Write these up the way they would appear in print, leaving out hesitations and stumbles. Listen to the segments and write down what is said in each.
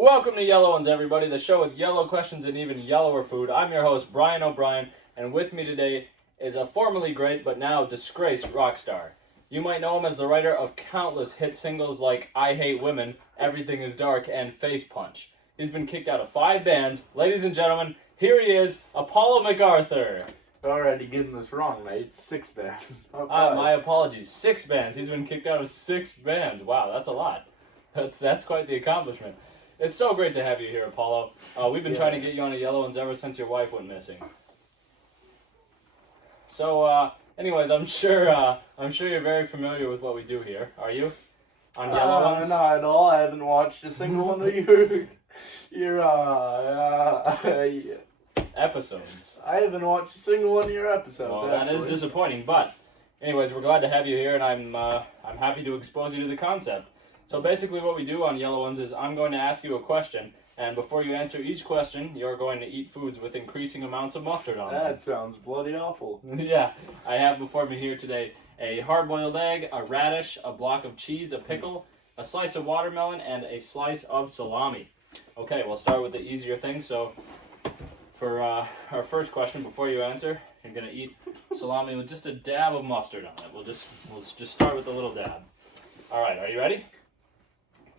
Welcome to Yellow Ones, everybody, the show with yellow questions and even yellower food. I'm your host, Brian O'Brien, and with me today is a formerly great but now disgraced rock star. You might know him as the writer of countless hit singles like I Hate Women, Everything is Dark, and Face Punch. He's been kicked out of 5 bands. Ladies and gentlemen, here he is, Apollo McArthur. Already getting this wrong, mate. It's 6 bands. My apologies. 6 bands. He's been kicked out of 6 bands. Wow, that's a lot. That's quite the accomplishment. It's so great to have you here, Apollo. We've been trying to get you on a Yellow Ones ever since your wife went missing. So, anyways, I'm sure you're very familiar with what we do here. Are you? On Yellow Ones? Not at all. I haven't watched a single one of your episodes. I haven't watched a single one of your episodes. Well, that is disappointing, but anyways, we're glad to have you here, and I'm happy to expose you to the concept. So basically what we do on Yellow Ones is I'm going to ask you a question, and before you answer each question, you're going to eat foods with increasing amounts of mustard on them. That sounds bloody awful. Yeah, I have before me here today a hard-boiled egg, a radish, a block of cheese, a pickle, a slice of watermelon, and a slice of salami. Okay, we'll start with the easier thing. So for our first question, before you answer, you're going to eat salami with just a dab of mustard on it. We'll just start with a little dab. All right, are you ready?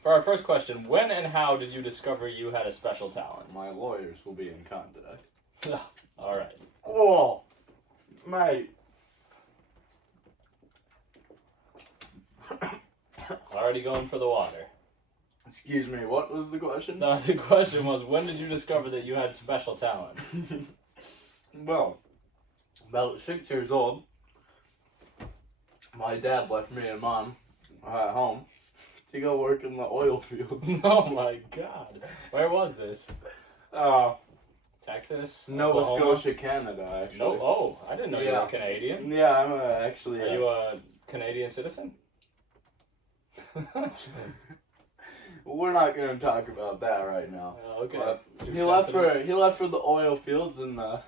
For our first question, when and how did you discover you had a special talent? My lawyers will be in contact. All right. Oh, mate. Already going for the water. Excuse me, what was the question? No, the question was, when did you discover that you had special talent? Well, about 6 years old, my dad left me and Mom at home to go work in the oil fields. Oh my God. Where was this? Texas? Nova Oklahoma? Scotia, Canada, actually. No, oh, I didn't know you were Canadian. Yeah, I'm actually... Are you a Canadian citizen? We're not going to talk about that right now. Okay. But he left for the oil fields, and the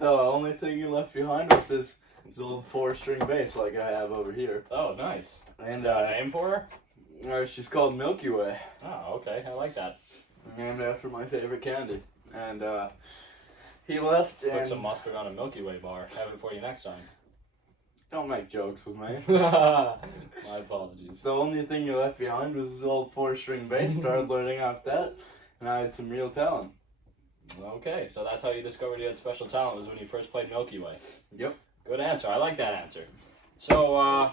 only thing he left behind was his old 4-string bass like I have over here. Oh, nice. And name for her? She's called Milky Way. Oh, okay. I like that. Named after my favorite candy. And he left Put and... some mustard on a Milky Way bar. Have it for you next time. Don't make jokes with me. My apologies. The only thing he left behind was his old 4-string bass. Started learning off that, and I had some real talent. Okay, so that's how you discovered you had special talent, was when you first played Milky Way. Yep. Good answer. I like that answer. So,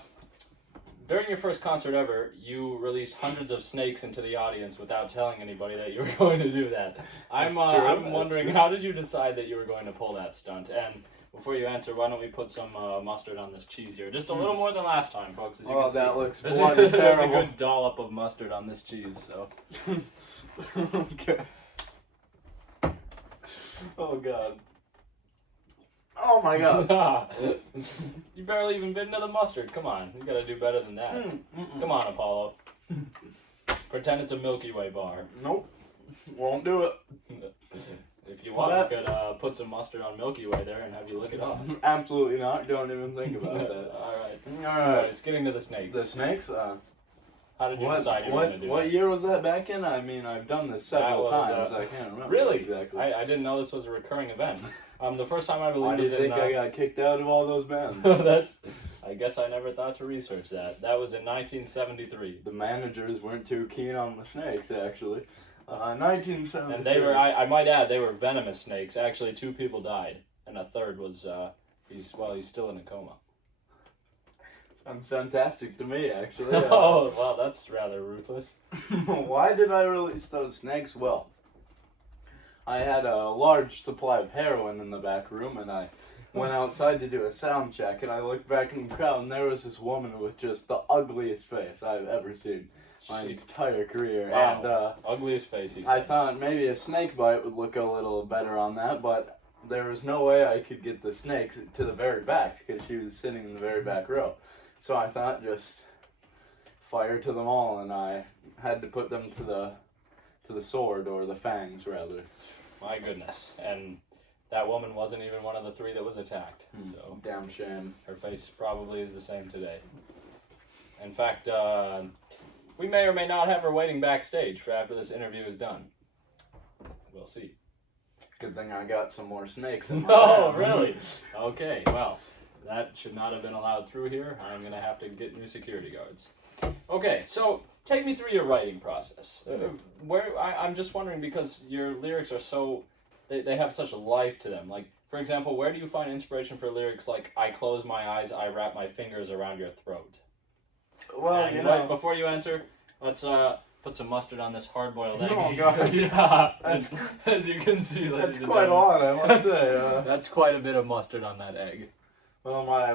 during your first concert ever, you released hundreds of snakes into the audience without telling anybody that you were going to do that. I'm wondering, how did you decide that you were going to pull that stunt? And before you answer, why don't we put some mustard on this cheese here? Just a little more than last time, folks. As you can see, that looks there's bloody terrible. a good dollop of mustard on this cheese. So. Okay. Oh God. Oh my God. You barely even bit into the mustard. Come on, you gotta do better than that. Come on, Apollo. Pretend it's a Milky Way bar. Nope. Won't do it. If you want, we could put some mustard on Milky Way there and have you lick it off. Absolutely not. Don't even think about that. Alright. Anyways, getting to the snakes. The snakes? How did you decide you were going to do that? What year was that back in? I mean, I've done this several times. I can't remember. Really? Exactly. I didn't know this was a recurring event. The first time I believe Why do you think I got kicked out of all those bands? I guess I never thought to research that. That was in 1973. The managers weren't too keen on the snakes, actually. 1973. And they were, I might add, they were venomous snakes. Actually, 2 people died, and a third was, he's still in a coma. Sounds fantastic to me, actually. Oh, well, that's rather ruthless. Why did I release those snakes? Well, I had a large supply of heroin in the back room, and I went outside to do a sound check, and I looked back in the crowd, and there was this woman with just the ugliest face I've ever seen my entire career. Wow. And ugliest face, he said. I thought maybe a snake bite would look a little better on that, but there was no way I could get the snakes to the very back because she was sitting in the very back row. So I thought, just fire to them all, and I had to put them to the sword, or the fangs rather. My goodness. And that woman wasn't even one of the 3 that was attacked. So damn shame. Her face probably is the same today. In fact, we may or may not have her waiting backstage for after this interview is done. We'll see. Good thing I got some more snakes in my Oh, hand. really? Okay, well, that should not have been allowed through here. I'm going to have to get new security guards. Okay, so take me through your writing process. I'm just wondering, because your lyrics are so, they have such a life to them. Like, for example, where do you find inspiration for lyrics like, I close my eyes, I wrap my fingers around your throat? Well, And you know. before you answer, let's put some mustard on this hard-boiled egg. Oh, God. Yeah, as you can see, ladies That's and quite a gentlemen. lot, I must say. That's quite a bit of mustard on that egg. Well, I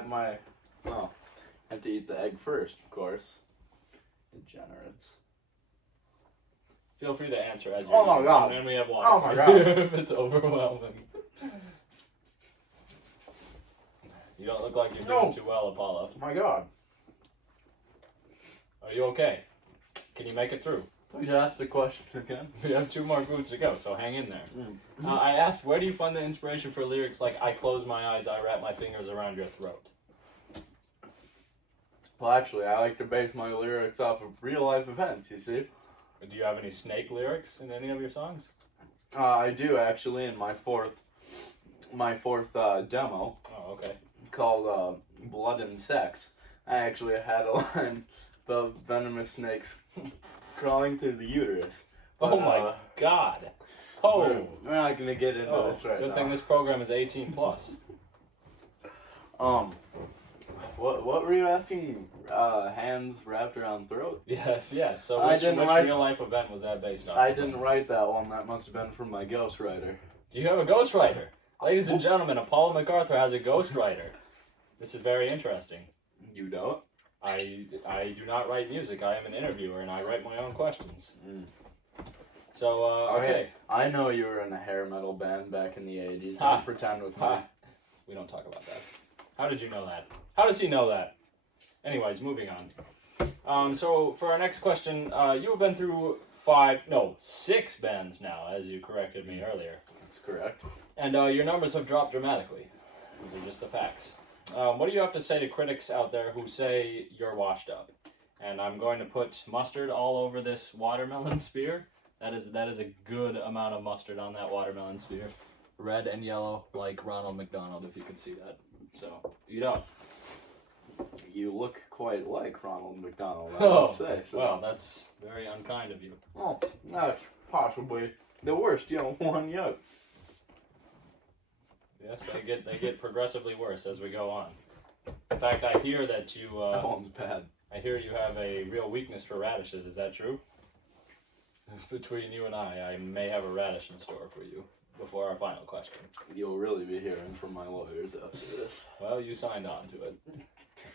have to eat the egg first, of course. Degenerates. Feel free to answer as you Oh my God. And then we have water. Oh my for God. you if it's overwhelming. You don't look like you're doing too well, Apollo. Oh my God. Are you okay? Can you make it through? Please ask the question again. We have 2 more foods to go, so hang in there. Mm. I asked, where do you find the inspiration for lyrics like, I close my eyes, I wrap my fingers around your throat? Well, actually, I like to base my lyrics off of real life events, you see. Do you have any snake lyrics in any of your songs? I do, actually, in my fourth demo Oh, okay. called Blood and Sex. I actually had a line about venomous snakes crawling through the uterus. Oh But, my God. Oh. We're not going to get into this right good now. thing this program is 18 plus. What were you asking? Hands wrapped around throat? Yes. So I which didn't write- real life event was that based on? I didn't write that one. That must have been from my ghostwriter. Do you have a ghostwriter? Ladies and gentlemen, Apollo McArthur has a ghostwriter. This is very interesting. You don't? I do not write music. I am an interviewer, and I write my own questions. Mm. So, okay. I know you were in a hair metal band back in the 80s. Ha. Don't pretend with me. Ha. We don't talk about that. How did you know that? How does he know that? Anyways, moving on. So for our next question, you have been through 6 bands now, as you corrected me earlier. That's correct. And your numbers have dropped dramatically. These are just the facts. What do you have to say to critics out there who say you're washed up? And I'm going to put mustard all over this watermelon spear. That is a good amount of mustard on that watermelon spear. Red and yellow, like Ronald McDonald, if you can see that. So, eat up. You look quite like Ronald McDonald, I must say. So. Well, that's very unkind of you. Oh, that's possibly the worst one yet. Yes, they get progressively worse as we go on. In fact, I hear that you That one's bad. I hear you have a real weakness for radishes. Is that true? Between you and I may have a radish in store for you before our final question. You'll really be hearing from my lawyers after this. Well, you signed on to it.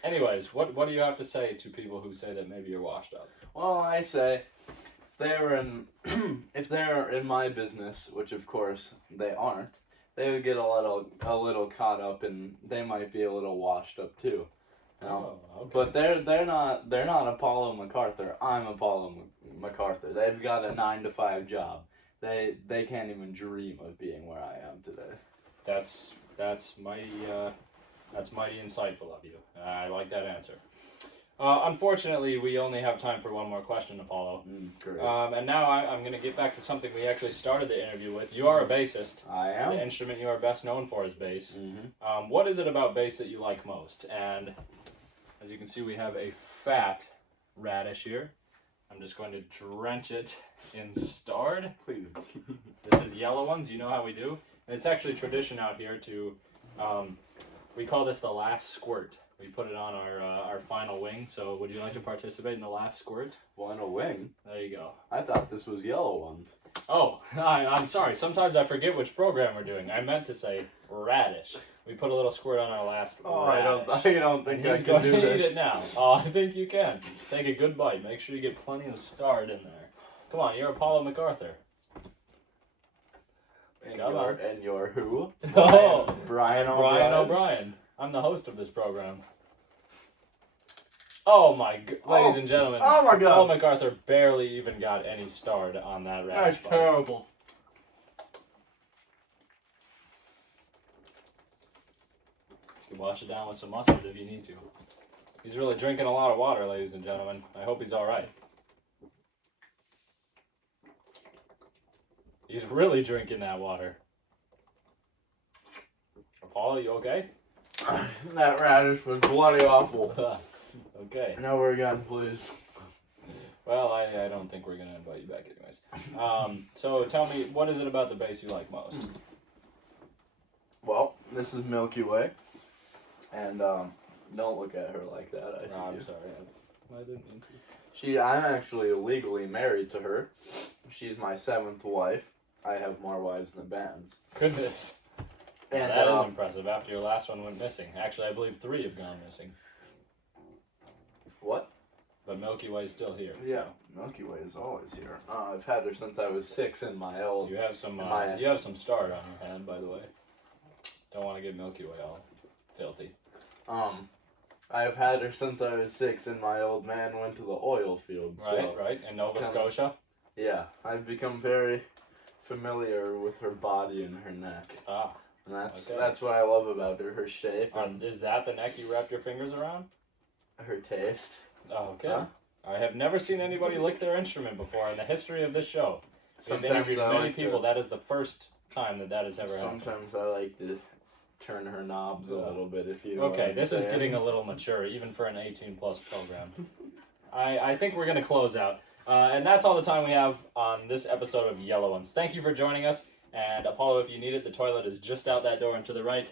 Anyways, what do you have to say to people who say that maybe you're washed up? Well, I say, if they're in my business, which of course they aren't, they would get a little caught up, and they might be a little washed up too. You know? Oh, okay. But they're not Apollo McArthur. I'm Apollo McArthur. They've got a 9-to-5 job. They can't even dream of being where I am today. That's mighty insightful of you. I like that answer. Unfortunately, we only have time for one more question, Apollo. Great. And now I'm going to get back to something we actually started the interview with. You are a bassist. I am. The instrument you are best known for is bass. Mm-hmm. What is it about bass that you like most? And as you can see, we have a fat radish here. I'm just going to drench it in Stard. Please. This is yellow ones. You know how we do. And it's actually tradition out here to, we call this the last squirt. We put it on our final wing. So would you like to participate in the last squirt? Well, in a wing. There you go. I thought this was yellow ones. Oh, I'm sorry. Sometimes I forget which program we're doing. I meant to say radish. We put a little squirt on our last radish. I don't think I He's can going do to eat this. it now. Oh, I think you can. Take a good bite. Make sure you get plenty of Stard in there. Come on, you're Apollo McArthur. And you're who? Oh, Brian Brian O'Brien. I'm the host of this program. Oh my, ladies and gentlemen. Oh my God. Paul McArthur barely even got any Stard on that radish That's bite. terrible. You can wash it down with some mustard if you need to. He's really drinking a lot of water, ladies and gentlemen. I hope he's all right. He's really drinking that water. Apollo, you okay? That radish was bloody awful. Okay. Never again, please. Well, I don't think we're going to invite you back anyways. So tell me, what is it about the base you like most? Well, this is Milky Way. And, don't look at her like that. I'm sorry. I didn't mean to. I'm actually legally married to her. She's my 7th wife. I have more wives than bands. Goodness. And that is impressive. After your last one went missing. Actually, I believe 3 have gone missing. What? But Milky Way is still here. Yeah, so. Milky Way is always here. I've had her since I was 6 in my old... You have some start on your hand, by the way. Don't want to get Milky Way all filthy. I've had her since I was 6 and my old man went to the oil field. Right. In Nova Scotia? Yeah. I've become very familiar with her body and her neck. Ah. And that's what I love about her shape. Is that the neck you wrapped your fingers around? Her taste. Oh, okay. Huh? I have never seen anybody lick their instrument before in the history of this show. We've Sometimes interviewed many people. That is the first time that has ever happened. Sometimes I like to turn her knobs a little bit, if you know what I'm this saying. is getting a little mature, even for an 18-plus program. I think we're going to close out. And that's all the time we have on this episode of Yellow Ones. Thank you for joining us. And Apollo, if you need it, the toilet is just out that door and to the right.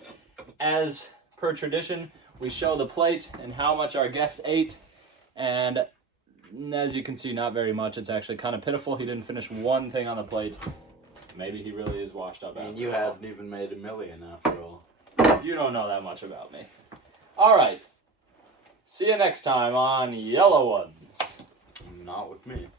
As per tradition, we show the plate and how much our guest ate. And as you can see, not very much. It's actually kind of pitiful. He didn't finish one thing on the plate. Maybe he really is washed up. And you haven't even made $1 million after all. You don't know that much about me. All right. See you next time on Yellow Ones. Not with me.